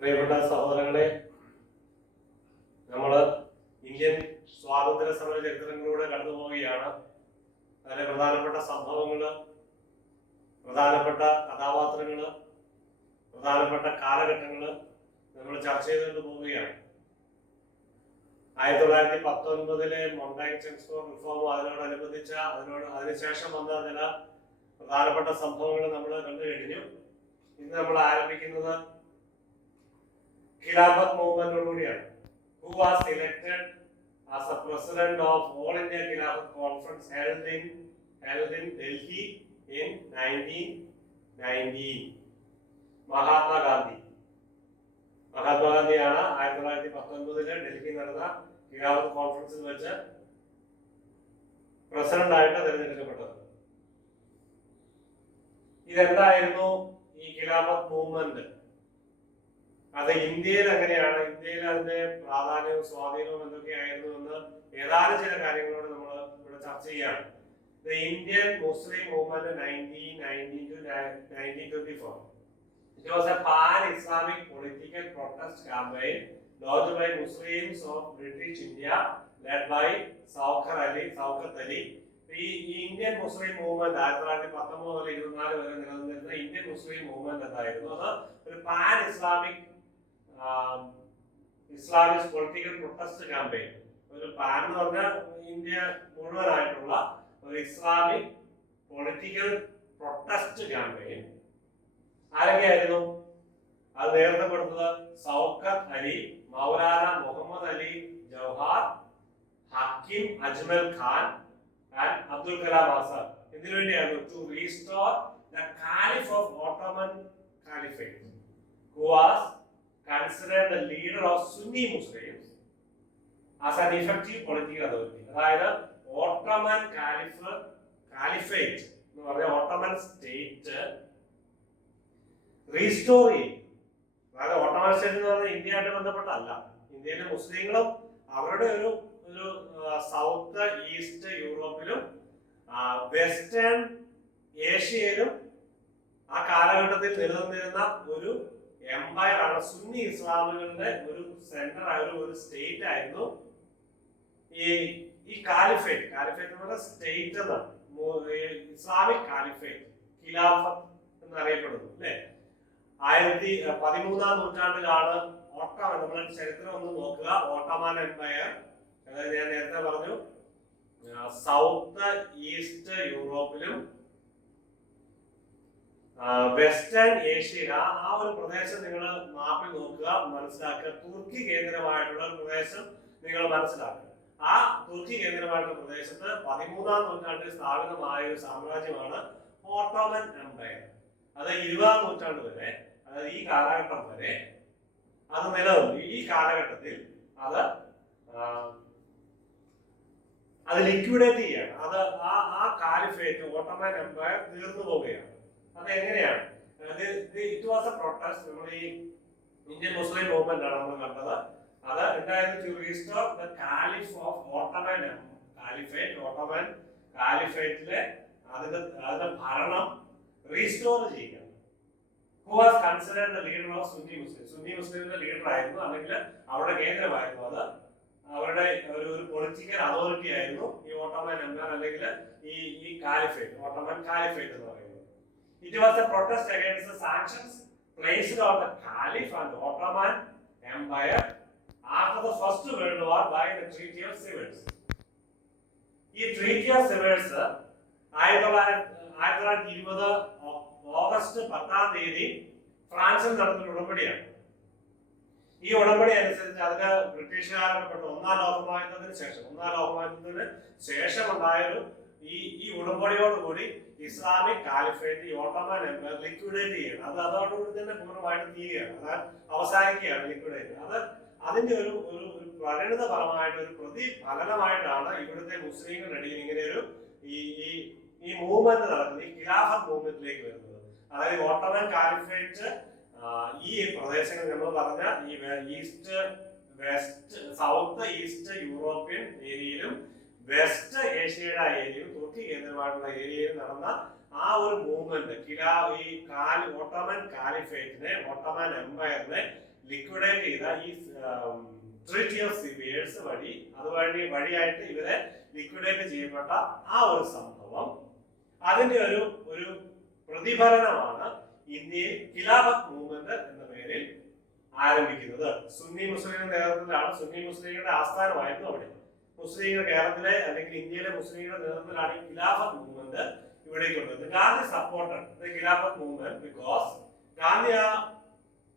പ്രിയപ്പെട്ട സഹോദരങ്ങളെ, നമ്മൾ ഇന്ത്യൻ സ്വാതന്ത്ര്യ സമര ചരിത്രങ്ങളിലൂടെ കടന്നു പോവുകയാണ്. അതിലെ പ്രധാനപ്പെട്ട സംഭവങ്ങള്, പ്രധാനപ്പെട്ട കഥാപാത്രങ്ങള്, പ്രധാനപ്പെട്ട കാലഘട്ടങ്ങള് നമ്മൾ ചർച്ച ചെയ്തുകൊണ്ട് പോവുകയാണ്. 1919 മൊണ്ടാങ് ചെംസ്ഫോർഡ് റിഫോം, അതിനുശേഷം വന്ന ചില പ്രധാനപ്പെട്ട സംഭവങ്ങൾ നമ്മൾ കണ്ടു കഴിഞ്ഞു. ഇന്ന് നമ്മൾ ആരംഭിക്കുന്നത് ഖിലാഫത്ത് മൂവ്മെന്റോടുകൂടിയാണ്. Who was elected as the president of All India Khilafat Conference held in Delhi in 1919? മഹാത്മാഗാന്ധിയാണ് 1919 ഡൽഹിയിൽ നടന്ന ഖിലാഫത്ത് കോൺഫറൻസിൽ വെച്ച് പ്രസിഡന്റ് ആയിട്ട് തിരഞ്ഞെടുക്കപ്പെട്ടത്. ഇതെന്തായിരുന്നു ഈ ഖിലാഫത്ത് മൂവ്മെന്റ്? അത് ഇന്ത്യയിൽ എങ്ങനെയാണ്, ഇന്ത്യയിൽ അതിന്റെ പ്രാധാന്യവും സ്വാധീനവും എന്തൊക്കെയായിരുന്നു എന്ന് ഏതാനും ചില കാര്യങ്ങളോട് നമ്മൾ ഇവിടെ ചർച്ച ചെയ്യാണ്. The Indian Muslim movement 1919 to 1924. It was a pan-Islamic political protest campaign launched by Muslims of British India, led by Sawkat Ali. ഈ ഇന്ത്യൻ മുസ്ലിം മൂവ്മെന്റ് 1919 മുതൽ 24 വരെ നിലനിന്നിരുന്ന ഇന്ത്യൻ മുസ്ലിം മൂവ്മെന്റ് എന്തായിരുന്നു? അത് ഒരു pan Islamic political protest campaign. ഒരു pan എന്ന് പറഞ്ഞാൽ ഇന്ത്യ മുഴുവനായിട്ടുള്ള ഒരു ഇസ്ലാമിക് പൊളിറ്റിക്കൽ പ്രൊട്ടസ്റ്റ് ക്യാമ്പയിൻ. ആരൊക്കെയായിരുന്നു അത് നേതൃത്വപ്പെടുന്നത്? Shoukath Ali, Maulana Muhammad Ali ജൗഹാർ, Hakeem Ajmal Khan and Abdul Kalam Azad. ഇതിനു വേണ്ടിയായിരുന്നു to restore the Caliph of Ottoman Caliphate, who was considered the leader of Sunni Muslims as an effective political authority. അതായത് Ottoman caliphate എന്ന് പറഞ്ഞ Ottoman state restore ചെയ്യും. അതായത് Ottoman state എന്ന് പറഞ്ഞാൽ ഇന്ത്യയായിട്ട് ബന്ധപ്പെട്ടല്ല. ഇന്ത്യയിലെ മുസ്ലിങ്ങളും അവരുടെ ഒരു സൗത്ത് ഈസ്റ്റ് യൂറോപ്പിലും വെസ്റ്റേൺ ഏഷ്യയിലും ആ കാലഘട്ടത്തിൽ നിലനിന്നിരുന്ന ഒരു എംപയർ ആണ്. സുന്നി ഇസ്ലാമുകളുടെ ഒരു സെന്റർ ഒരു സ്റ്റേറ്റ് ആയിരുന്നു ഈ കാലിഫേറ്റ്. കാലിഫേറ്റ് എന്ന് പറഞ്ഞാൽ സ്റ്റേറ്റ് എന്നാണ്. ഇസ്ലാമിക് കാലിഫേറ്റ്, ഖിലാഫത്ത് എന്നറിയപ്പെടുന്നു അല്ലെ. 13ാം നൂറ്റാണ്ടിലാണ് ഓട്ടോമൻ, നമ്മുടെ ചരിത്രം ഒന്ന് നോക്കുക, ഓട്ടോമൻ എംപയർ. അതായത് ഞാൻ നേരത്തെ പറഞ്ഞു സൗത്ത് ഈസ്റ്റ് യൂറോപ്പിലും വെസ്റ്റേൺ ഏഷ്യയിൽ ആ ഒരു പ്രദേശം നിങ്ങൾ മാപ്പിൽ നോക്കുക, മനസ്സിലാക്കുക. തുർക്കി കേന്ദ്രമായിട്ടുള്ള ഒരു പ്രദേശം നിങ്ങൾ മനസ്സിലാക്കുക. ആ തുർക്കി കേന്ദ്രമായിട്ടുള്ള പ്രദേശത്ത് 13ാം നൂറ്റാണ്ടിൽ സ്ഥാപിതമായ ഒരു സാമ്രാജ്യമാണ് ഓട്ടോമൻ എംപയർ. അത് 20ാം നൂറ്റാണ്ട് വരെ, അതായത് ഈ കാലഘട്ടം വരെ അത് നിലനിന്നു. ഈ കാലഘട്ടത്തിൽ അത് ലിക്വിഡേറ്റ് ചെയ്യാണ്. ആ കാലിഫേറ്റ് ഓട്ടോമൻ എംപയർ തീർന്നു പോവുകയാണ്. അത് എങ്ങനെയാണ്? It was A protest. നമ്മൾ ഈ ഇന്ത്യൻ മുസ്ലിം മൂവ്മെന്റ് ആണ് നമ്മൾ കണ്ടത്. അത് ഉണ്ടായിരുന്നു to restore the caliph of Ottoman caliphate. Ottoman കാലിഫേറ്റിലെ അതിന്റെ ഭരണം റീസ്റ്റോർ ചെയ്യുക. Who was considered the leader of Sunni Muslims? Sunni മുസ്ലിമിന്റെ ലീഡർ ആയിരുന്നു, അല്ലെങ്കിൽ അവരുടെ കേന്ദ്രമായിരുന്നു. അത് അവരുടെ ഒരു പൊളിറ്റിക്കൽ അതോറിറ്റി ആയിരുന്നു ഈ ഓട്ടോമൻ എംപയർ, അല്ലെങ്കിൽ ഈ കാലിഫേറ്റ്, ഓട്ടോമൻ കാലിഫേറ്റ് എന്ന് പറയുന്നത്. It was a protest against the sanctions placed on the Caliph and Ottoman Empire after the First World War by the Treaty of Severs. ഈ Treaty of Severs 1920 August 10-ാം തീയതി ഫ്രാൻസിൽ നടന്ന ഉടമ്പടിയാണ്. ഈ ഉടമ്പടി അനുസരിച്ച് അതിന് ബ്രിട്ടീഷുകാരുടെ ഒന്നാം ലോകമഹായുദ്ധത്തിന് ശേഷം ഉണ്ടായൊരു ഈ ഉടമ്പടിയോടുകൂടി ഇസ്ലാമിക് കാലിഫേറ്റ്, ഈ ഓട്ടോമൻ എംപയർ ലിക്വിഡേറ്റ് ചെയ്യണം. അതോടുകൂടി തന്നെ പൂർണ്ണമായിട്ട് തീരുകയാണ്, അത് അവസാനിക്കുകയാണ് ലിക്വിഡേറ്റ്. അതിന്റെ ഒരു പരിണിതഫലമായിട്ട്, ഒരു പ്രതിഫലനമായിട്ടാണ് ഇവിടുത്തെ മുസ്ലിങ്ങളുടെ ഇടയിൽ ഇങ്ങനെ ഒരു ഈ മൂവ്മെന്റ് നടക്കുന്നത്, ഈ ഖിലാഫത്ത് മൂവ്മെന്റിലേക്ക് വരുന്നത്. അതായത് ഓട്ടോമൻ കാലിഫേറ്റ് ഈ പ്രദേശങ്ങൾ നമ്മൾ പറഞ്ഞ ഈ സൗത്ത് ഈസ്റ്റ് യൂറോപ്യൻ ഏരിയയിലും വെസ്റ്റ് ഏഷ്യയുടെ ഏരിയയിലും തുർക്കി കേന്ദ്രമായിട്ടുള്ള ഏരിയയിൽ നടന്ന ആ ഒരു മൂവ്മെന്റ് ഓട്ടോമൻ കാലിഫേറ്റിനെ, ഓട്ടോമൻ എംപയറിനെ ലിക്വിഡേറ്റ് ചെയ്ത ഈ ട്രീറ്റി ഓഫ് സിവിയേഴ്സ് വഴിയായിട്ട് ഇവരെ ലിക്വിഡേറ്റ് ചെയ്യപ്പെട്ട ആ ഒരു സംഭവം, അതിന്റെ ഒരു പ്രതിഫലനമാണ് ഇന്ത്യയിൽ ഖിലാഫത്ത് മൂവ്മെന്റ് എന്ന പേരിൽ ആരംഭിക്കുന്നത്. സുന്നി മുസ്ലിം നേതൃത്വത്തിലാണ്, സുന്നി മുസ്ലിങ്ങളുടെ ആസ്ഥാനമായിരുന്നു അവിടെ. മുസ്ലിങ്ങൾ കേരളത്തിലെ അല്ലെങ്കിൽ ഇന്ത്യയിലെ മുസ്ലിങ്ങളുടെ നേതൃത്വത്തിലാണ് ഈ ഖിലാഫത്ത് മൂവ്മെന്റ് ഇവിടേക്ക് കൊണ്ടുവന്നത്. Gandhi supported the Khilafat movement because Gandhi ആ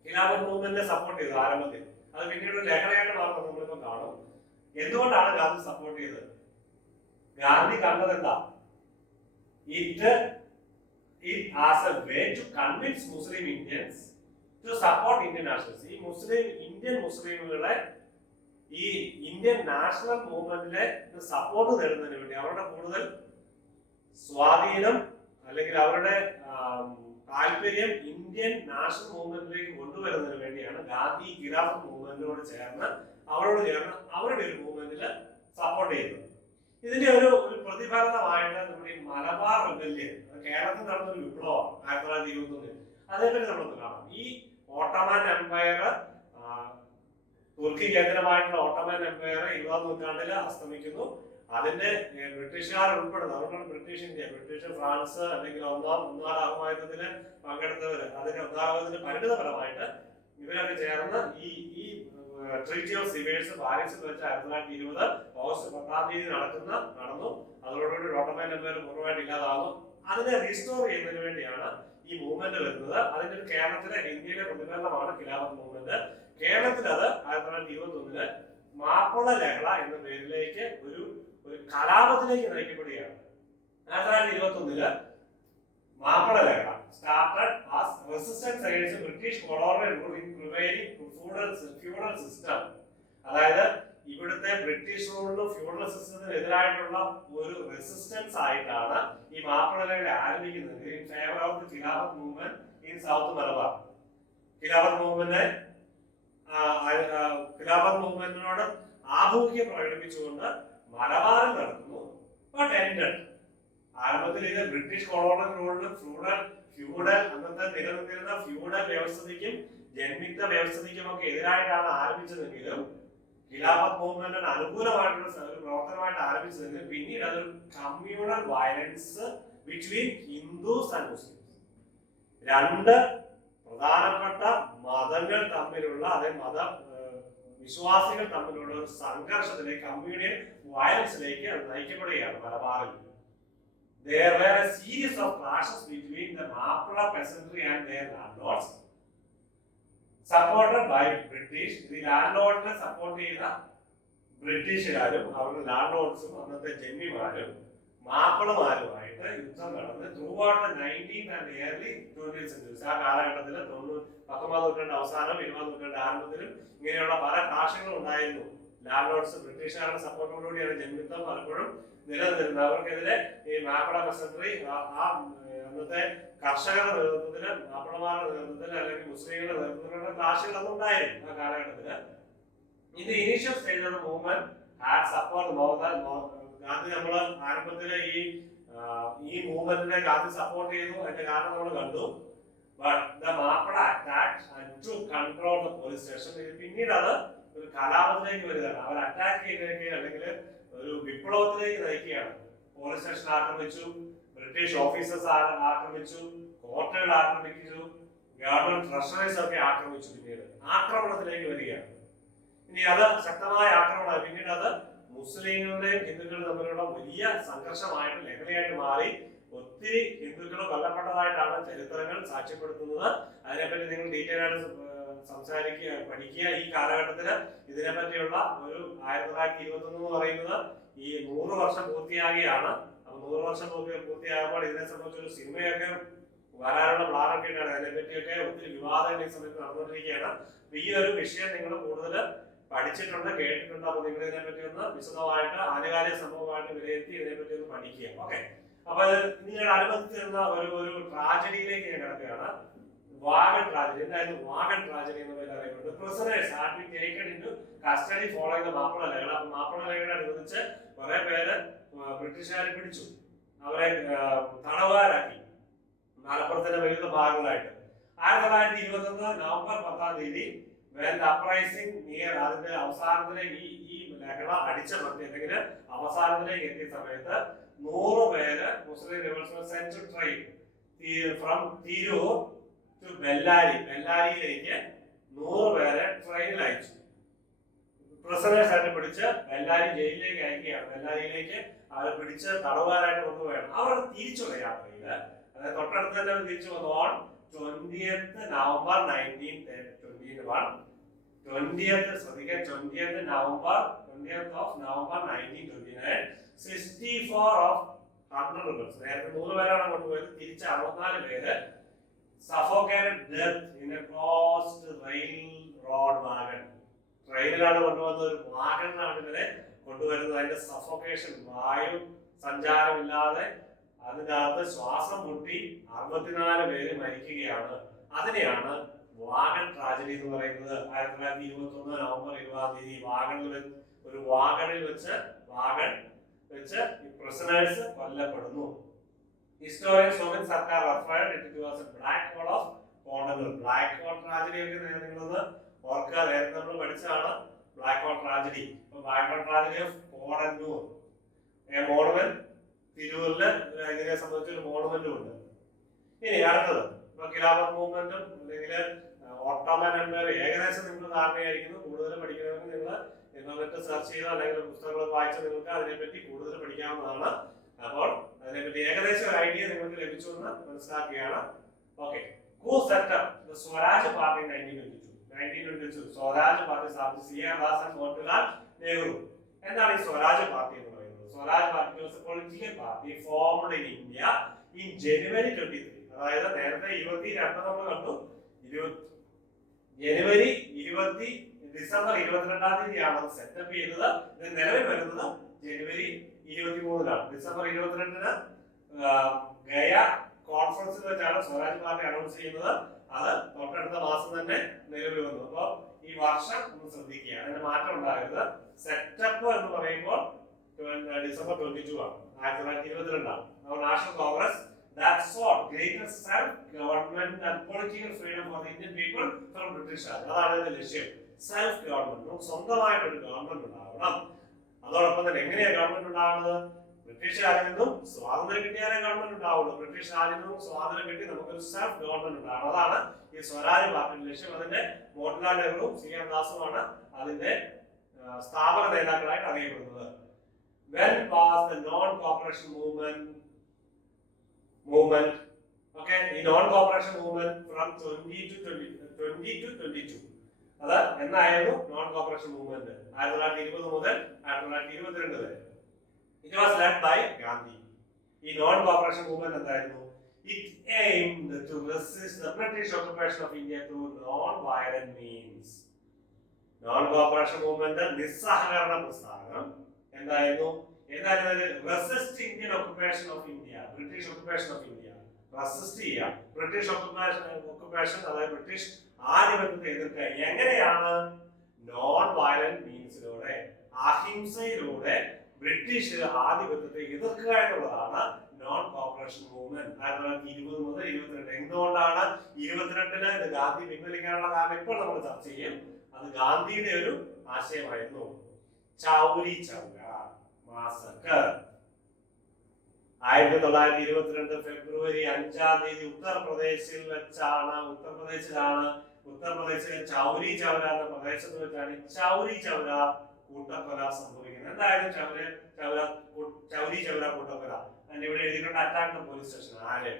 ഖിലാഫത്ത് മൂവ്മെന്റിനെ സപ്പോർട്ട് ചെയ്തു ആരംഭത്തിൽ. അത് പിന്നീട് ലഹളയായിട്ട് മാറുന്നത് നമ്മളിപ്പോ കാണും. എന്തുകൊണ്ടാണ് ഗാന്ധി സപ്പോർട്ട് ചെയ്തത്? ഗാന്ധി കണ്ടത് എന്താ? It as a way to convince Muslim Indians to support Indian nationalism. ഈ ഇന്ത്യൻ മുസ്ലിമുകളെ ഈ ഇന്ത്യൻ നാഷണൽ മൂവ്മെന്റിനെ സപ്പോർട്ട് നേടുന്നതിന് വേണ്ടി, അവരുടെ കൂടുതൽ സ്വാധീനം അല്ലെങ്കിൽ അവരുടെ താല്പര്യം ഇന്ത്യൻ നാഷണൽ മൂവ്മെന്റിലേക്ക് കൊണ്ടുവരുന്നതിന് വേണ്ടിയാണ് ഗാന്ധി ഖിലാഫത്ത് മൂവ്മെന്റിനോട് ചേർന്ന് അവരുടെ ഒരു മൂവ്മെന്റിൽ സപ്പോർട്ട് ചെയ്യുന്നത്. ഇതിന്റെ ഒരു പ്രതിഫലനമായിട്ട് നമ്മുടെ മലബാർ റിബല്യൻ, കേരളത്തിൽ നടന്നൊരു വിപ്ലവമാണ് 1921. അതേപറ്റി നമ്മളൊന്ന് കാണാം. ഈ ഓട്ടോമൻ എംപയർ, തുർക്കി കേന്ദ്രമായിട്ടുള്ള ഓട്ടോമൻ എംപയർ 20ാം നൂറ്റാണ്ടിൽ അസ്തമിക്കുന്നു. അതിന്റെ ബ്രിട്ടീഷുകാർ ഉൾപ്പെടുന്നു. അതുകൊണ്ടാണ് ബ്രിട്ടീഷ് ഇന്ത്യ, ബ്രിട്ടീഷ് ഫ്രാൻസ് അല്ലെങ്കിൽ ഒന്നാം ലോകയുദ്ധത്തിൽ പങ്കെടുത്തവര്, അതിന്റെ ഒന്നാം ലോകത്തിന്റെ പരിണിതഫലമായിട്ട് ഇവരൊക്കെ ചേർന്ന് ഈ ട്രീറ്റി ഓഫ് സിവേഴ്സ് പാരീസിൽ വെച്ച് 1920 ഓഗസ്റ്റ് 10 നടന്നു. അതോടുകൂടി ഓട്ടോമൻ എംപയർ പൂർണ്ണമായിട്ട് ഇല്ലാതാകുന്നു. അതിനെ റീസ്റ്റോർ ചെയ്യുന്നതിന് വേണ്ടിയാണ് ഈ മൂവ്മെന്റ് വരുന്നത്. അതിന്റെ ഒരു കേരളത്തിലെ ഇന്ത്യയിലെ പ്രതിഫലനമാണ് ഖിലാഫത്ത് മൂവ്മെന്റ്. കേരളത്തിൽ അത് 1921 മാപ്പിള ലഹള എന്ന പേരിലേക്ക് ഒരു കലാപത്തിലേക്ക് നയിക്കപ്പെടുകയാണ്. 1921 മാപ്പിള ലഹള started as resistance against British colonial rule in prevailing feudal system. അതായത് ഇവിടുത്തെ ബ്രിട്ടീഷ് റൂളിനും ഫ്യൂഡൽ സിസ്റ്റത്തിനും എതിരായിട്ടുള്ള ഒരു റെസിസ്റ്റൻസ് ആയിട്ടാണ് ഈ മാപ്പിള ലഹള ആരംഭിക്കുന്നത്. In favour of the Khilafat movement in south Malabar. Khilafat മൂവ്മെന്റിനോട് ആഭിമുഖ്യം പ്രകടിപ്പിച്ചുകൊണ്ട് മലബാറിൽ നടക്കുന്നു. ബട്ട് എൻഡഡ്, ആരംഭത്തിൽ ഇത് ബ്രിട്ടീഷ് കൊളോണിയൽ റൂളിനും അന്നത്തെ നിലനിന്നിരുന്ന ഫ്യൂഡൽ വ്യവസ്ഥിതിക്കും ജന്മിത്ത വ്യവസ്ഥിതിക്കും ഒക്കെ എതിരായിട്ടാണ് ആരംഭിച്ചതെങ്കിലും, ഖിലാഫത്ത് മൂവ്മെന്റിന് അനുകൂലമായിട്ടുള്ള ഒരു പ്രവർത്തനമായിട്ട് ആരംഭിച്ചതെങ്കിലും, പിന്നീട് അതൊരു communal violence between Hindus and Muslims, രണ്ട് പ്രധാനപ്പെട്ട മതങ്ങൾ തമ്മിലുള്ള വിശ്വാസികൾ തമ്മിലുള്ള ഒരു സംഘർഷത്തിലേക്ക്, കമ്മ്യൂണൽ വയലൻസിലേക്ക് അത് നയിക്കപ്പെടുകയാണ് മലബാറിൽ. There were a series of clashes between the Mapla peasantry and their landlords, supported by British. The landlords support ചെയ്ത ബ്രിട്ടീഷുകാരും അവരുടെ ലാൻഡ്ലോർഡ്സും അന്നത്തെ ജന്മിമാരും മാപ്പിളമാരുമായിട്ട് യുദ്ധം നടന്ന് throughout the 19th and early 20th centuries. ആ കാലഘട്ടത്തിൽ 19ാം നൂറ്റാണ്ട് അവസാനം 20ാം നൂറ്റാണ്ട് ആരംഭത്തിലും ഇങ്ങനെയുള്ള പല ക്ലാഷുകളും ഉണ്ടായിരുന്നു. ലാൻഡ്ലോർഡ്സ് ബ്രിട്ടീഷുകാരുടെ സപ്പോർട്ടോടുകൂടിയാണ് ജന്മിത്വം പലപ്പോഴും നിലനിന്നിരുന്നത്. അവർക്കെതിരെ ഈ മാപ്പിള പെസൻട്രി അന്നത്തെ കർഷകരുടെ നേതൃത്വത്തില്, മാപ്പിളമാരുടെ നേതൃത്വത്തില് അല്ലെങ്കിൽ മുസ്ലിങ്ങളുടെ നേതൃത്വത്തിലുള്ള ക്ലാഷുകളൊന്നും ഉണ്ടായിരുന്നു ആ കാലഘട്ടത്തില്. In the initial stage of the movement had suffered more than Gandhi നമ്മൾ ആരംഭത്തിലെ ഈ മൂവ്മെന്റിനെ ഗാന്ധി സപ്പോർട്ട് ചെയ്തു. അതിന്റെ കാരണം നമ്മൾ കണ്ടു. But the Mappila attacked and to control the police station. പിന്നീട് അത് ഒരു കലാപത്തിലേക്ക് വരികയാണ്. അവർ അറ്റാക്ക് ചെയ്യുന്നതിലേക്ക് അല്ലെങ്കിൽ ഒരു വിപ്ലവത്തിലേക്ക് നയിക്കുകയാണ്. പോലീസ് സ്റ്റേഷൻ ആക്രമിച്ചു, ബ്രിട്ടീഷ് ഓഫീസേഴ്സ് ആക്രമിച്ചു, കോർട്ടുകൾ ആക്രമിച്ചു, ഗവൺമെന്റ് ട്രഷറീസ് ഒക്കെ ആക്രമിച്ചു. പിന്നീട് ആക്രമണത്തിലേക്ക് വരികയാണ്. ഇനി അത് ശക്തമായ ആക്രമണമാണ്. പിന്നീട് അത് മുസ്ലിങ്ങളുടെയും ഹിന്ദുക്കളും തമ്മിലുള്ള വലിയ സംഘർഷമായിട്ട് ലഹളയായിട്ട് മാറി. ഒത്തിരി ഹിന്ദുക്കൾ കൊല്ലപ്പെട്ടതായിട്ടാണ് ചരിത്രങ്ങൾ സാക്ഷ്യപ്പെടുത്തുന്നത്. അതിനെപ്പറ്റി നിങ്ങൾ ഡീറ്റെയിൽ ആയിട്ട് പഠിക്കുക. ഈ കാലഘട്ടത്തില് ഇതിനെപ്പറ്റിയുള്ള ഒരു 1921 എന്ന് പറയുന്നത് ഈ 100 വർഷം പൂർത്തിയാകുകയാണ്. അപ്പൊ 100 വർഷം പൂർത്തിയാകുമ്പോൾ ഇതിനെ സംബന്ധിച്ചൊരു സിനിമയൊക്കെ വരാനുള്ള പ്ലാനൊക്കെ ഉണ്ടാണ്. അതിനെപ്പറ്റിയൊക്കെ ഒത്തിരി വിവാദങ്ങൾ ഈ സമയത്ത് നടന്നുകൊണ്ടിരിക്കുകയാണ്. അപ്പൊ ഈ ഒരു വിഷയം നിങ്ങൾ കൂടുതൽ പഠിച്ചിട്ടുണ്ട്, കേട്ടിട്ടുണ്ട്. അപ്പൊ നിങ്ങൾ ഇതിനെപ്പറ്റി ഒന്ന് വിശദമായിട്ട് ആനുകാലിക സംഭവമായിട്ട് വിലയിരുത്തി ഇതിനെപ്പറ്റി ഒന്ന് പഠിക്കുക. ഓക്കെ, അപ്പൊ നിങ്ങൾ അനുബന്ധിച്ചിരുന്ന ഒരു ട്രാജഡിയിലേക്ക് ഞാൻ കിടക്കുകയാണ്. Wagon tragedy. എന്തായിരുന്നു വാഗൺ ട്രാജഡി എന്ന പേര് അറിയപ്പെടുന്നത്? Prisoners had been taken into custody following the Mappila ലഹള. അപ്പൊ മാപ്പിള ലഹളയോടനുബന്ധിച്ച് കുറെ പേര് ബ്രിട്ടീഷുകാരെ പിടിച്ചു, അവരെ തടവുകാരാക്കി മലപ്പുറത്തിന്റെ വിവിധ ഭാഗങ്ങളായിട്ട്. 1921 November 10 when the uprising near അതിന്റെ അവസാനത്തിലേക്ക് ഈ ലഹള അടിച്ചമർത്തി അല്ലെങ്കിൽ അവസാനത്തിലേക്ക് എത്തിയ സമയത്ത് 100 പേര് Muslim revolutionary central train from Tirur to ബെല്ലാരിയിലേക്ക് 100 പേരെ ട്രെയിനിൽ അയച്ചു. പ്രിസണേഴ്സ് ആയിട്ട് പിടിച്ച് ബെല്ലാരി ജയിലിലേക്ക് അയക്കുകയാണ്. ബെല്ലാരിയിലേക്ക് അവരെ പിടിച്ച് തടവുകാരായിട്ട് കൊണ്ടുപോയാണ്. അവർ തിരിച്ചുള്ള യാത്രയിൽ, അതായത് തൊട്ടടുത്ത് തന്നെ അവർ തിരിച്ചു വന്നു. On 20th November 1921, 20th of November 1929, 64 of 100 rebels, നേരത്തെ 100 പേരാണ് കൊണ്ടുപോയത്, തിരിച്ച് 64 പേര് suffocated death in a closed railroad wagon. ട്രെയിനിലാണ് കൊണ്ടുവന്ന ഒരു വാഗണിലാണ് ഇവരെ കൊണ്ടുവരുന്നത്. അതിന്റെ സഫോക്കേഷൻ, വായു സഞ്ചാരമില്ലാതെ അതിന്റെ അകത്ത് ശ്വാസം മുട്ടി 64 പേര് മരിക്കുകയാണ്. അതിനെയാണ് വാഗൺ ട്രാജഡി എന്ന് പറയുന്നത്. 1921 നവംബർ 20 വാഗണിൽ വെച്ച് പ്രിസണേഴ്സ് കൊല്ലപ്പെടുന്നു. ഹിസ്റ്റോറിയൻ സോമൻ സർക്കാർ referred it was a black hole of Pondanur. Black hole tragedy ഒക്കെ നിങ്ങളത് ഓർക്കുക, നേരത്തെ നമ്മൾ പഠിച്ചതാണ് black hole tragedy. Black hole tragedy of Pondannur, monument തിരൂരില് ഇതിനെ സംബന്ധിച്ച് ഒരു മോണമെന്റും ഉണ്ട്. ഇനി അടുത്തത് ഖിലാഫത്ത് മൂവ്മെന്റും അല്ലെങ്കിൽ ഓട്ടോമൻ എംപയർ ഏകദേശം നിങ്ങൾ ധാരണയായിരിക്കുന്നു. കൂടുതൽ പഠിക്കണമെങ്കിൽ നിങ്ങൾ ഇന്റർനെറ്റ് സെർച്ച് ചെയ്തോ അല്ലെങ്കിൽ പുസ്തകങ്ങൾ വായിച്ച് നിങ്ങൾക്ക് അതിനെപ്പറ്റി കൂടുതൽ പഠിക്കാവുന്നതാണ്. അപ്പോൾ അതിനെപ്പറ്റി ഏകദേശം ഒരു ഐഡിയ നിങ്ങൾക്ക് ലഭിച്ചു എന്ന് മനസ്സിലാക്കുകയാണ്. Okay, who set up the Swaraj party in 1922? Swaraj party സ്ഥാപിച്ച C.R. ദാസ് ആൻഡ് മോട്ടിലാൽ നെഹ്റു. എന്താണ് ഈ സ്വരാജ് പാർട്ടി എന്ന് പറയുന്നത്? Swaraj party was A political party formed in India in January 23. അതായത് നേരത്തെ 22 നമ്മൾ കണ്ടു. ഡിസംബർ 22-ാം തീയതിയാണ് അത് സെറ്റപ്പ് ചെയ്തത്. ഇത് നിലവിൽ വരുന്നത് ജനുവരി 23-ലാണ്. ഡിസംബർ 22-ന് ഗയ കോൺഫറൻസിൽ വെച്ചാണ് സ്വരാജ് പാർട്ടി അനൗൺസ് ചെയ്യുന്നത്. അത് തൊട്ടടുത്ത മാസം തന്നെ നിലവിൽ വന്നു. അപ്പോൾ ഈ വർഷം ഒന്ന് ശ്രദ്ധിക്കുക, അതിന് മാറ്റം ഉണ്ടാകരുത്. സെറ്റപ്പ് എന്ന് പറയുമ്പോൾ ഡിസംബർ 22 ആണ്, 1922-ാണ്. National Congress that sought greater self-government and political freedom for the Indian people from British rule. അതാണ് ഇതിന്റെ ലക്ഷ്യം. സെൽഫ് ഗവൺമെന്റ്, നമുക്ക് സ്വന്തമായിട്ടൊരു ഗവൺമെന്റ് ഉണ്ടാവണം. അതോടൊപ്പം തന്നെ എങ്ങനെയാണ് ഗവൺമെന്റ് ഉണ്ടാവുന്നത്? ബ്രിട്ടീഷ് രാജ്യത്തിൽ നിന്നും സ്വാതന്ത്ര്യം കിട്ടിയാലേ ഗവൺമെന്റ് ഉണ്ടാവുള്ളൂ. ബ്രിട്ടീഷ് രാജ്യത്തിൽ നിന്നും സ്വാതന്ത്ര്യം കിട്ടി നമുക്കൊരു സെൽഫ് ഗവൺമെന്റ് ഉണ്ടാവണം. അതാണ് ഈ സ്വരാജ് പാർട്ടിയുടെ ലക്ഷ്യം. അതിന്റെ മോട്ടിലാൽ നെഹ്റുവും C.R. ദാസുമാണ് അതിന്റെ സ്ഥാപക നേതാക്കളായിട്ട് അറിയപ്പെടുന്നത്. When was the non-cooperation movement? Okay, the non-cooperation movement from 20 to 22. അത് എന്നായിരുന്നു non-cooperation movement? 1920 മുതൽ 1922 വരെ. It was led by Gandhi. ഈ non-cooperation movement എന്തായിരുന്നു? It aimed to resist the British occupation of India through non-violent means. Non-cooperation movement നിസ്സഹകരണ പ്രസ്ഥാനം എന്തായിരുന്നു? Resist Indian occupation of India, British occupation of India. Resist ചെയ്യുക, British occupation അതായത് British ആധിപത്യത്തെ എതിർക്കുക. എങ്ങനെയാണ്? Non violent മീൻസിലൂടെ, അഹിംസയിലൂടെ British ആധിപത്യത്തെ എതിർക്കുക എന്നുള്ളതാണ് non cooperation movement. 1920 മുതൽ 22. എന്തുകൊണ്ടാണ് 22-ന് ഇത് ഗാന്ധി പിൻവലിക്കാനുള്ള കാരണം ഇപ്പോൾ നമ്മൾ ചർച്ച ചെയ്യും. അത് ഗാന്ധിയുടെ ഒരു ആശയമായിരുന്നു. ചൗരി ചൗര മാസക്കർ 1922 ഫെബ്രുവരി 5-ാം തീയതി ഉത്തർപ്രദേശിലെ ചൗരി ചൗര എന്ന പ്രദേശത്ത് വെച്ചാണ് ചൗരി ചൗര കൂട്ടക്കൊല സംഭവിക്കുന്നത്. എന്തായാലും ചൗരി ചൗര കൂട്ടക്കൊല അതിന്റെ ഇവിടെ എഴുതിയിട്ടുണ്ട്. Attack police station. ആര്?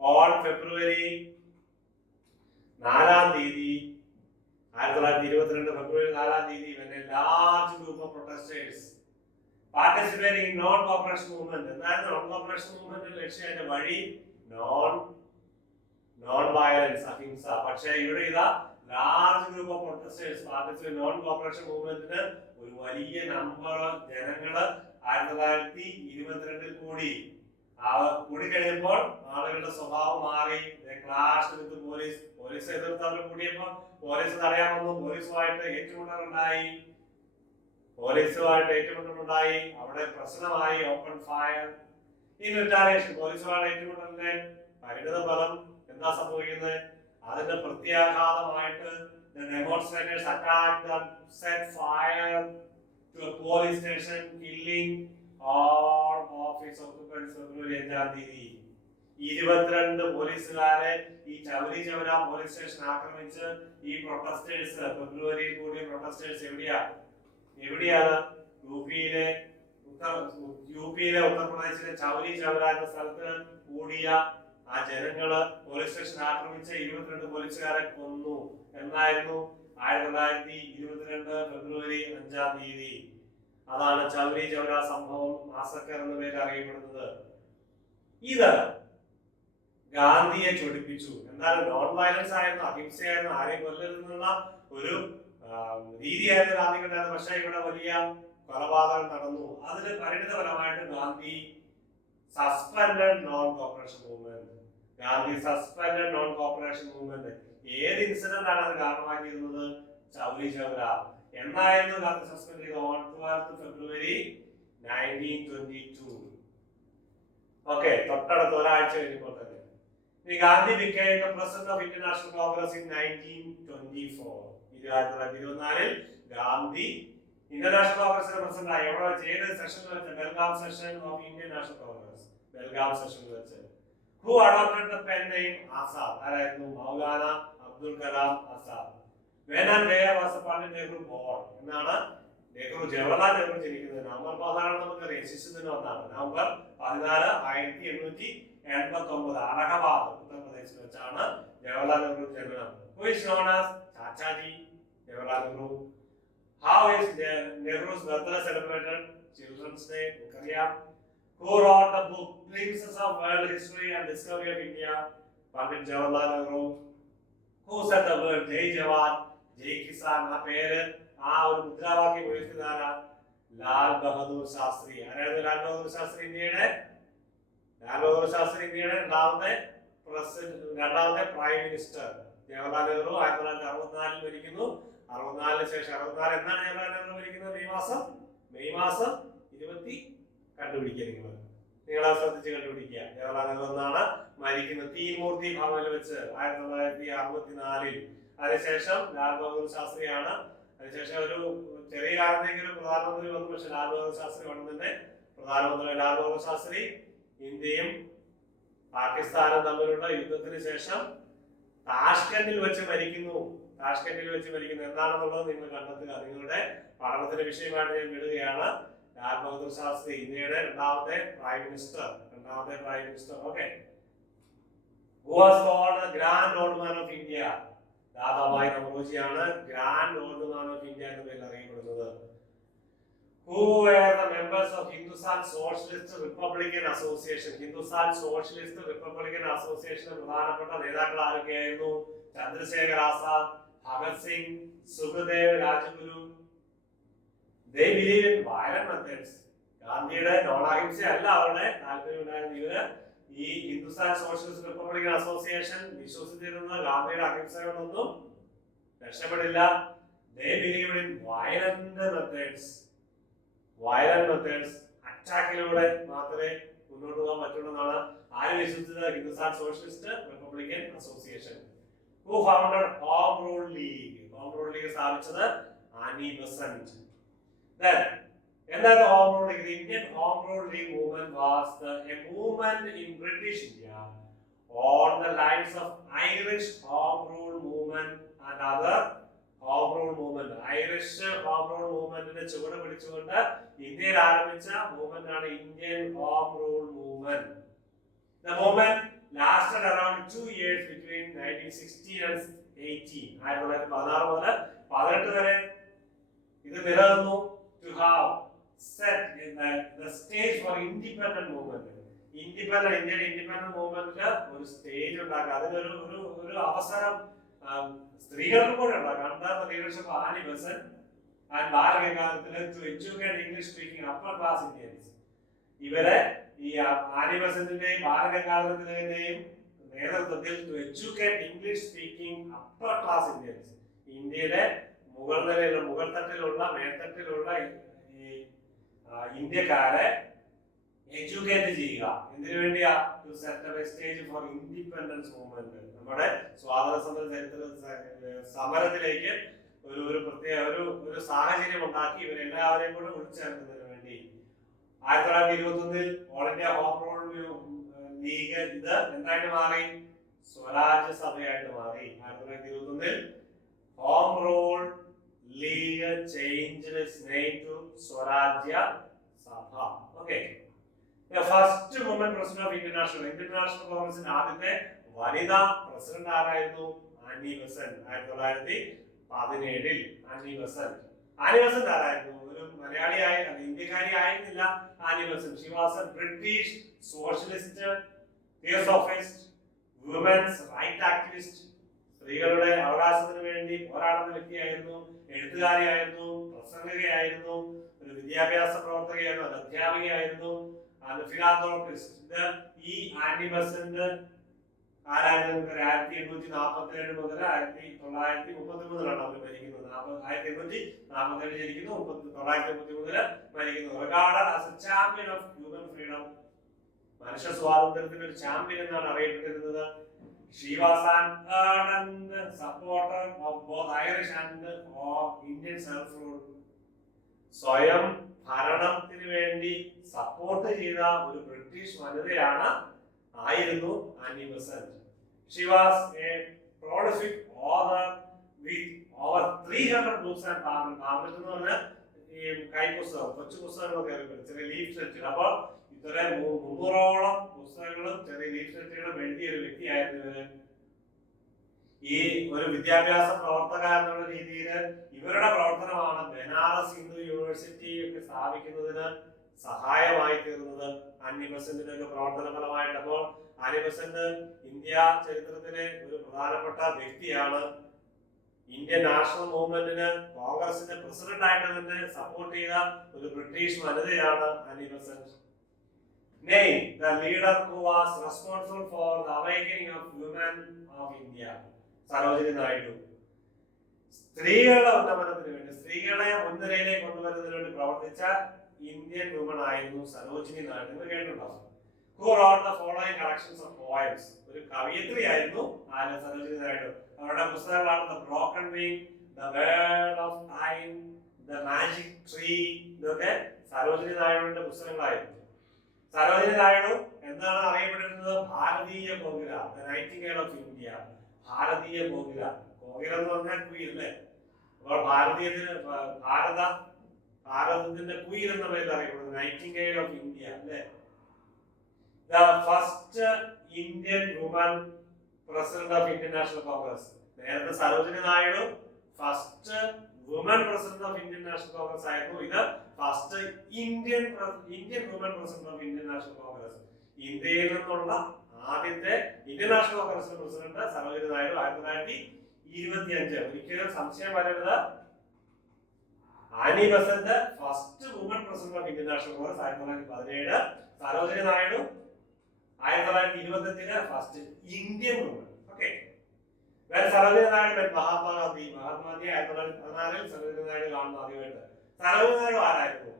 ഓൺ ഫെബ്രുവരി 4-ാം തീയതി 1922 ഫെബ്രുവരി 4-ാം തീയതി when a large group of protesters participating in non-cooperation movement. എന്താണ് non-cooperation movement? ലക്ഷ്യത്തിന്റെ വഴി non-violence, അഹിംസ. പക്ഷേ ഇവിടെ ഇതാ large group of protesters participate non-cooperation മൂവ്മെന്റിന് ഒരു വലിയ നമ്പർ ജനങ്ങള് 1922 കൂടി. കൂടി കഴിയുമ്പോൾ ആളുകളുടെ സ്വഭാവം മാറി. പോലീസ് എതിർത്ത് അവർ കൂടിയപ്പോൾ പോലീസ് തടയാൻ വന്നു. പോലീസുമായിട്ട് ഏറ്റുമുട്ടലുണ്ടായി. അവിടെ പ്രശ്നമായി. Open fire in retaliation. പോലീസുമായിട്ട് ഏറ്റുമുട്ടലിന്റെ പരിണിത ഫലം എന്താ സംഭവിക്കുന്നത്? അതിന്റെ പ്രത്യാഘാതമായിട്ട് the demonstrators attacked them, set fire to a police station, killing all of its occupants. ഫെബ്രുവരി 5-ാം തീയതി 22 പോലീസുകാരെ ഈ ചൗരി ചൗര പോലീസ് സ്റ്റേഷൻ ആക്രമിച്ച് ഈ പ്രൊട്ടസ്റ്റേഴ്സ് ഫെബ്രുവരിയിൽ കൂടിയ പ്രൊട്ടസ്റ്റേഴ്സ് എവിടെയാണ് യുപിയിലെ ഉത്തർപ്രദേശിലെ ചൗരി ചൗര എന്ന സ്ഥലത്ത് കൂടിയ ആ ജനങ്ങള് പോലീസ് സ്റ്റേഷൻ ആക്രമിച്ച് 22 പോലീസുകാരെ കൊന്നു എന്നായിരുന്നു 1922 ഫെബ്രുവരി 5-ാം തീയതി. അതാണ് ചൗരി ചൗര സംഭവം, മാസക്കർ എന്ന പേര് അറിയപ്പെടുന്നത്. ഇത് ഗാന്ധിയെ ചൊടിപ്പിച്ചു. എന്താണ് നോൺ വയലൻസ് ആയിരുന്നു, അഹിംസയായിരുന്നു, ആരെയും കൊല്ലരുതെന്നുള്ള ഒരു രീതിയായിരുന്നു ഗാന്ധിക്കുണ്ടായിരുന്നത്. പക്ഷെ ഇവിടെ വലിയ കൊലപാതകം നടന്നു. അതിന് പരിണിതപരമായിട്ട് Gandhi suspended non cooperation movement. ഏത് ഇൻസിഡന്റ് ആണ് അത് കാരണമാക്കിയിരുന്നത്? ചൗരി ചൗര. എന്നായിരുന്നു ഗാന്ധി സസ്പെൻഡ് ചെയ്തത്? 12 ഫെബ്രുവരി 1922. ഓക്കെ, തൊട്ടടുത്ത ഒരാഴ്ച കഴിഞ്ഞപ്പോൾ തന്നെ. Gandhi became the president of Indian National Congress in 1924. 1924 Gandhi Indian National കോൺഗ്രസിന്റെ പ്രസിഡന്റ് ആയി. എവിടെ വെച്ച്? ഏത് സെഷനിൽ വെച്ച്? Belgaum session of Indian national Congress. Belgaum സെഷനിൽ വെച്ച്. Who adopted the pen name Azad? ആരായിരുന്നു? Maulana Abdul Kalam Azad. When and where was Pandit Nehru born? എന്നാണ് ജവഹർലാൽ നെഹ്റു ജനിക്കുന്നത് നവംബർ 16 നമുക്ക് രജിസ്ട്രേഷന് വന്നാണ്. നവംബർ 14, 1889 അലഹബാദ് ഉത്തർപ്രദേശിൽ വെച്ചാണ് ജവഹർലാൽ നെഹ്റു ജനനം. Who is known as Chachaji Jawaharlal Nehru? How is Nehru's birthday celebrated? Children's Day. Who wrote the book Glimpses of World History and Discovery of India? Pandit Jawaharlal Nehru. Who said the word Jai Jawan, Jai Kisan? ആ പേര്, ആ ഒരു മുദ്രാവാക്യം ഉയർത്തുന്നതാണ് ലാൽ ബഹദൂർ ശാസ്ത്രി. ആരായിരുന്നു ലാൽ ബഹദൂർ ശാസ്ത്രി? ഇന്ത്യയുടെ രണ്ടാമത്തെ prime minister. Jawaharlal Nehru 1964 മരിക്കുന്നു. 64 ശേഷം 64 എന്നാണ് ജവഹർലാൽ നെഹ്റു മരിക്കുന്നത്? മെയ് മാസം 20 കണ്ടുപിടിക്കുക. നിങ്ങളെ ശ്രദ്ധിച്ച് കണ്ടുപിടിക്കുക. ജവഹർലാൽ നെഹ്റു എന്നാണ് മരിക്കുന്നത്. തീൻമൂർത്തി ഭവനിൽ വെച്ച് 1964. അതിനുശേഷം ലാൽ ബഹദൂർ ശാസ്ത്രിയാണ്. അതിനുശേഷം ഒരു ചെറിയ കാലത്തേക്കൊരു പ്രധാനമന്ത്രി വന്നു. പക്ഷെ ലാൽ ബഹദൂർ ശാസ്ത്രി ഉടൻ തന്നെ പ്രധാനമന്ത്രി. ലാൽ ബഹദൂർ ശാസ്ത്രി ഇന്ത്യയും പാകിസ്ഥാനും തമ്മിലുള്ള യുദ്ധത്തിന് ശേഷം താഷ്കണ്ടിൽ വെച്ച് മരിക്കുന്നു. എന്താണെന്നുള്ളത് നിങ്ങൾ കണ്ടെത്തുക. നിങ്ങളുടെ പഠനത്തിന്റെ വിഷയമായിട്ട് ഞാൻ വിടുകയാണ്. ലാൽ ബഹദൂർ ശാസ്ത്രി ഇന്ത്യയുടെ രണ്ടാമത്തെ prime minister. Okay. Who was called the Grand Old Man of India? Dadabhai നവറോജിയാണ് grand old man of India എന്ന പേരിൽ അറിയപ്പെടുന്നത്. Who were the members of Hindustan Socialist Republican Association? പ്രധാനപ്പെട്ട നേതാക്കൾ ആരൊക്കെയായിരുന്നു? Chandrasekhar Azad, Bhagat Singh, Sukhdev Rajguru. They believe in violent methods. ഗാന്ധിയുടെ നോണാഹിംസ അല്ല അവരുടെ താല്പര്യം ഉണ്ടായിരുന്ന ഇവര് ഈ ഹിന്ദുസ്ഥാൻ സോഷ്യലിസ്റ്റ് റിപ്പബ്ലിക്കൻ അസോസിയേഷൻ വിശ്വസിച്ചിരുന്ന ഗാന്ധിയുടെ അഹിംസയോടൊന്നും രക്ഷപ്പെടില്ല. They believed in violent methods. അറ്റാക്കിലൂടെ മാത്രമേ മുന്നോട്ട് പോകാൻ പറ്റുള്ളൂ ആര് വിശ്വസിച്ചത്? Hindustan socialist republican association. Who founded Home Rule League? സ്ഥാപിച്ചത് ആനി ബസന്റ്. Then എന്താണ് Home Rule League? The Indian Home Rule League movement was a movement in British India on the lines of Irish Home Rule movement and other Home Rule movement. Irish Home Rule movement ചുവട് പിടിച്ചുകൊണ്ട് ഇന്ത്യയിൽ ആരംഭിച്ച movement ആണ് Indian Home Rule movement. The movement lasted around 2 years between 1916 and 18. 1916 മുതൽ 18 വരെ ഇത് നിലനിന്നു. To have set the stage for independent movement. Indian independent movement ഒരു സ്റ്റേജ് ഉണ്ടാക്കുക, അതിനൊരു അവസരം സ്ത്രീകൾക്ക് കൂടെ ഉണ്ടാക്കുക. Under the leadership of Annie Besant and ബാലഗംഗാധരത്തില് to educate English speaking upper class Indians. ഇവരെ ഈ ആനി ബസന്റിന്റെയും ബാലഗംഗാധരത്തിന്റെയും നേതൃത്വത്തിൽ to educate English speaking upper class Indians. ഇന്ത്യയിലെ മുകൾ തട്ടിലുള്ള മേൽത്തട്ടിലുള്ള ഈ ഇന്ത്യക്കാരെ എഡ്യൂക്കേറ്റ് ചെയ്യുക. എന്തിനു വേണ്ടിയാ? To set up a stage for independence movement. നമ്മുടെ സ്വാതന്ത്ര്യ സമര സമരത്തിലേക്ക് ഒരു പ്രത്യേക ഒരു സാഹചര്യം ഉണ്ടാക്കി ഇവരെല്ലാവരെയും കൂടെ വിളിച്ചേർക്കുന്നതിന് വേണ്ടി 1921 all India home rule league ഇത് എന്തായിട്ട് മാറി? സ്വരാജ്യ സഭയായിട്ട് മാറി. 1921 home rule league changed its name to Swarajya Sabha. Okay. The first woman president of international കോൺഗ്രസിന്റെ ആദ്യത്തെ വനിതാ പ്രസിഡന്റ് ആരായിരുന്നു? Annie Besant. 1917 Annie Besant. Annie Besant ആരായിരുന്നു? ഒരു മലയാളിയായ ഇന്ത്യക്കാരി ആയിരുന്നില്ല Annie Besant. She was a British socialist, theosophist, women's right activist. സ്ത്രീകളുടെ അവകാശത്തിന് വേണ്ടി പോരാടുന്ന വ്യക്തിയായിരുന്നു, എഴുത്തുകാരിയായിരുന്നു, പ്രസംഗകയായിരുന്നു, ഒരു വിദ്യാഭ്യാസ പ്രവർത്തകയായിരുന്നു, അധ്യാപികയായിരുന്നു, ഫിലാന്തോപ്പിസ്റ്റ്. ഈ ആനി ബെസന്റ് ആരായിരുന്നു? 1847 മുതൽ 1933 അവർ മരിക്കുന്നത്. 1847 ജനിക്കുന്നു, 1933 മരിക്കുന്നു. Regarded as A champion of human freedom, മനുഷ്യ സ്വാതന്ത്ര്യത്തിന്റെ ഒരു ചാമ്പ്യൻ എന്നാണ് അറിയപ്പെട്ടിരുന്നത്. She was an ardent supporter of both Irish and Indian self-rule. സ്വയം ഭരണത്തിന് വേണ്ടി സപ്പോർട്ട് ചെയ്ത ഒരു ബ്രിട്ടീഷ് ആയിരുന്നു Annie Besant. She was a prolific author with over 300 books and pamphlets. എന്ന് പറഞ്ഞാൽ ഈ കൈപുസ്തകം, കൊച്ചു പുസ്തകങ്ങളൊക്കെ ചെറിയ ലീഫ്ലെറ്റുകൾ. അപ്പോൾ ഇത്ര 300ഓളം പുസ്തകങ്ങളും ചെറിയ ലീഫ്ലെറ്റുകളും എഴുതിയ ഒരു വ്യക്തിയായിരുന്നു. ഈ ഒരു വിദ്യാഭ്യാസ പ്രവർത്തക എന്നുള്ള രീതിയിൽ ഇവരുടെ പ്രവർത്തനമാണ് ബനാറസ് ഹിന്ദു യൂണിവേഴ്സിറ്റി ഒക്കെ സ്ഥാപിക്കുന്നതിന് സഹായമായി തീർന്നത് ആനി ബെസന്റിന്റെ ഒരു പ്രവർത്തന ഫലമായിട്ട്. അപ്പോൾ ആനി ബെസന്റ് ഇന്ത്യ ചരിത്രത്തിലെ ഒരു പ്രധാനപ്പെട്ട വ്യക്തിയാണ്. ഇന്ത്യൻ നാഷണൽ മൂവ്മെന്റിന് കോൺഗ്രസിന്റെ പ്രസിഡന്റ് ആയിട്ട് തന്നെ സപ്പോർട്ട് ചെയ്ത ഒരു ബ്രിട്ടീഷ് വനിതയാണ് Annie Besant. Name the leader who was responsible for the awakening of women of India. Sarojini Naidu. സ്ത്രീകളുടെ ഉന്നമനത്തിന് വേണ്ടി, സ്ത്രീകളെ മുൻനിരയിലേക്ക് കൊണ്ടുവരുന്നതിന് വേണ്ടി പ്രവർത്തിച്ച ഇന്ത്യൻ വുമൺ ആയിരുന്നു സരോജിനി നായിഡു. എന്ന് കേട്ടിട്ടുണ്ടാവും. Who wrote the following collections of poems. ഒരു കവയിത്രി ആയിരുന്നു സരോജിനി നായിഡു. അവരുടെ പുസ്തകങ്ങളാണ് The Broken Wing, The Word of Time, The Magic Tree. ഇതൊക്കെ സരോജിനി നായിഡുവിന്റെ പുസ്തകങ്ങളായിരുന്നു. സരോജിനി നായിഡു എന്താണ് അറിയപ്പെട്ടിരുന്നത്? ഭാരതീയ Kokila, The Nightingale of India. ഭാരതീയ കോകില. കോകില എന്ന് പറഞ്ഞാൽ കുയിൽ അല്ലേ? അപ്പോൾ ഭാരതത്തിന്റെ കുയിൽ എന്ന പേരിൽ അറിയപ്പെടുന്നത് നൈറ്റിംഗേൽ ഓഫ് ഇന്ത്യ അല്ലേ? The first Indian woman president of Indian National Congress. നേരത്തെ Sarojini Naidu first woman president of Indian national Congress ആയിരുന്നു. ഇത് first Indian woman president of Indian national Congress. ഇന്ത്യയിൽ നിന്നുള്ള ആദ്യത്തെ ഇന്ത്യൻ നാഷണൽ കോൺഗ്രസിന്റെ പ്രസിഡന്റ് സരോജിനി നായിഡു 1925. ഒരിക്കലും സംശയം വരരുത്. Annie Besant first woman president of Indian national Congress 1917. Sarojini Naidu 1925 first Indian woman. Okay. Sarojini Naidu met Mahatma Gandhi. Mahatma Gandhi 1916 Sarojini Naidu കാണുന്ന ആദ്യമായിട്ട്. സരോജിനി നായിഡു ആരായിരുന്നു?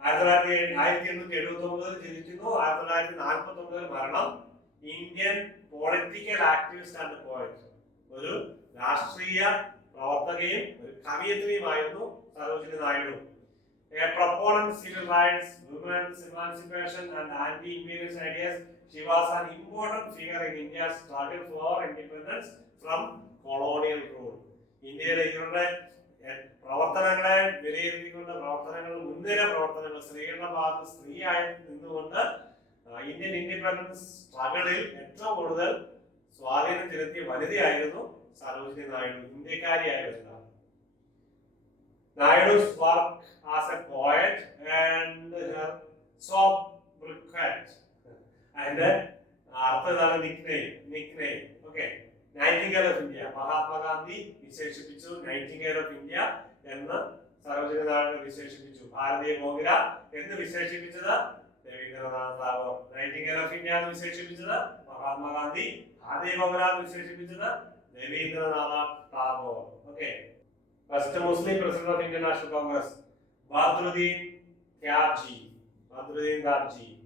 1879 ജനിക്കുന്നു, 1949 മരണം. Indian political activist and poet. ഒരു രാഷ്ട്രീയ പ്രവർത്തകയും ഒരു കവയിത്രിയുമായിരുന്നു Sarojini Naidu. A proponent of civil rights, women's emancipation and anti-imperialist ideas, she was an important figure in India's struggle for independence from colonial rule. ഇന്ത്യയിലെ ഇവരുടെ പ്രവർത്തനങ്ങളെ വിലയിരുത്തിക്കൊണ്ട് മുൻനിര പ്രവർത്തനങ്ങൾ സ്ത്രീകളുടെ ഭാഗത്ത് സ്ത്രീയായി നിന്നുകൊണ്ട് ഇന്ത്യൻ ഇൻഡിപെൻഡൻസ് സ്ട്രഗിളിൽ ഏറ്റവും കൂടുതൽ സ്വാധീനം ചെലുത്തിയ വനിതയായിരുന്നു സരോജിനി നായിഡു. ഇന്ത്യക്കാരിയായ വനിത. Naidu's work as a poet and her sobriquet and അർത്ഥതാണ് nickname. Okay. Nightingale of India. Mahatma Gandhi വിശേഷിപ്പിച്ചു നൈറ്റിംഗേൽ ഓഫ് ഇന്ത്യ എന്ന് സരോജിനി നായിഡു വിശേഷിപ്പിച്ചു. ഭാരതീയ കോകില എന്ന് വിശേഷിപ്പിച്ചത് Rabindranath Tagore. Nightingale of India എന്ന് വിശേഷിപ്പിച്ചത് മഹാത്മാഗാന്ധി. ഭാരതീയ കോകില എന്ന് വിശേഷിപ്പിച്ചത് Rabindranath Tagore. Okay. First Muslim president of Indian national Congress Badruddin Tyabji.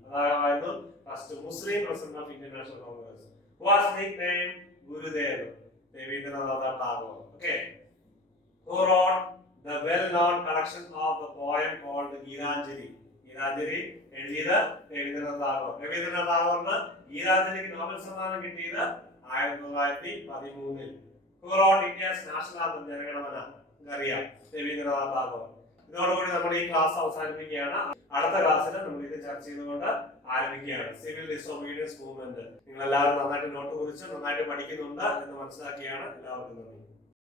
അതായിരുന്നു first Muslim president of Indian national Congress. was nicknamed Gurudev, Rabindranath Tagore. Okay. Who wrote the well-known collection of the poem called Gitanjali? Gitanjali എഴുതിയത് Ravindranath Tagore. Ravindranath ടാഗോറിന് ഗീതാഞ്ജലിക്ക് Nobel സമ്മാനം കിട്ടിയത് 1913. Who wrote India's national anthem Jana Gana Mana? അറിയാം, രവീന്ദ്രനാഥ് ടാഗോർ. ഇതോടുകൂടി നമ്മൾ ഈ class അവസാനിപ്പിക്കുകയാണ്. അടുത്ത ക്ലാസ്സിൽ നമ്മൾ ഇത് ചർച്ച ചെയ്തുകൊണ്ട് ആരംഭിക്കുകയാണ്. Civil disobedience movement. നിങ്ങൾ എല്ലാവരും നന്നായിട്ട് നോട്ട് കുറിച്ച് നന്നായിട്ട് പഠിക്കുന്നുണ്ട് എന്ന് മനസ്സിലാക്കിയാണ്. എല്ലാവർക്കും നന്ദി.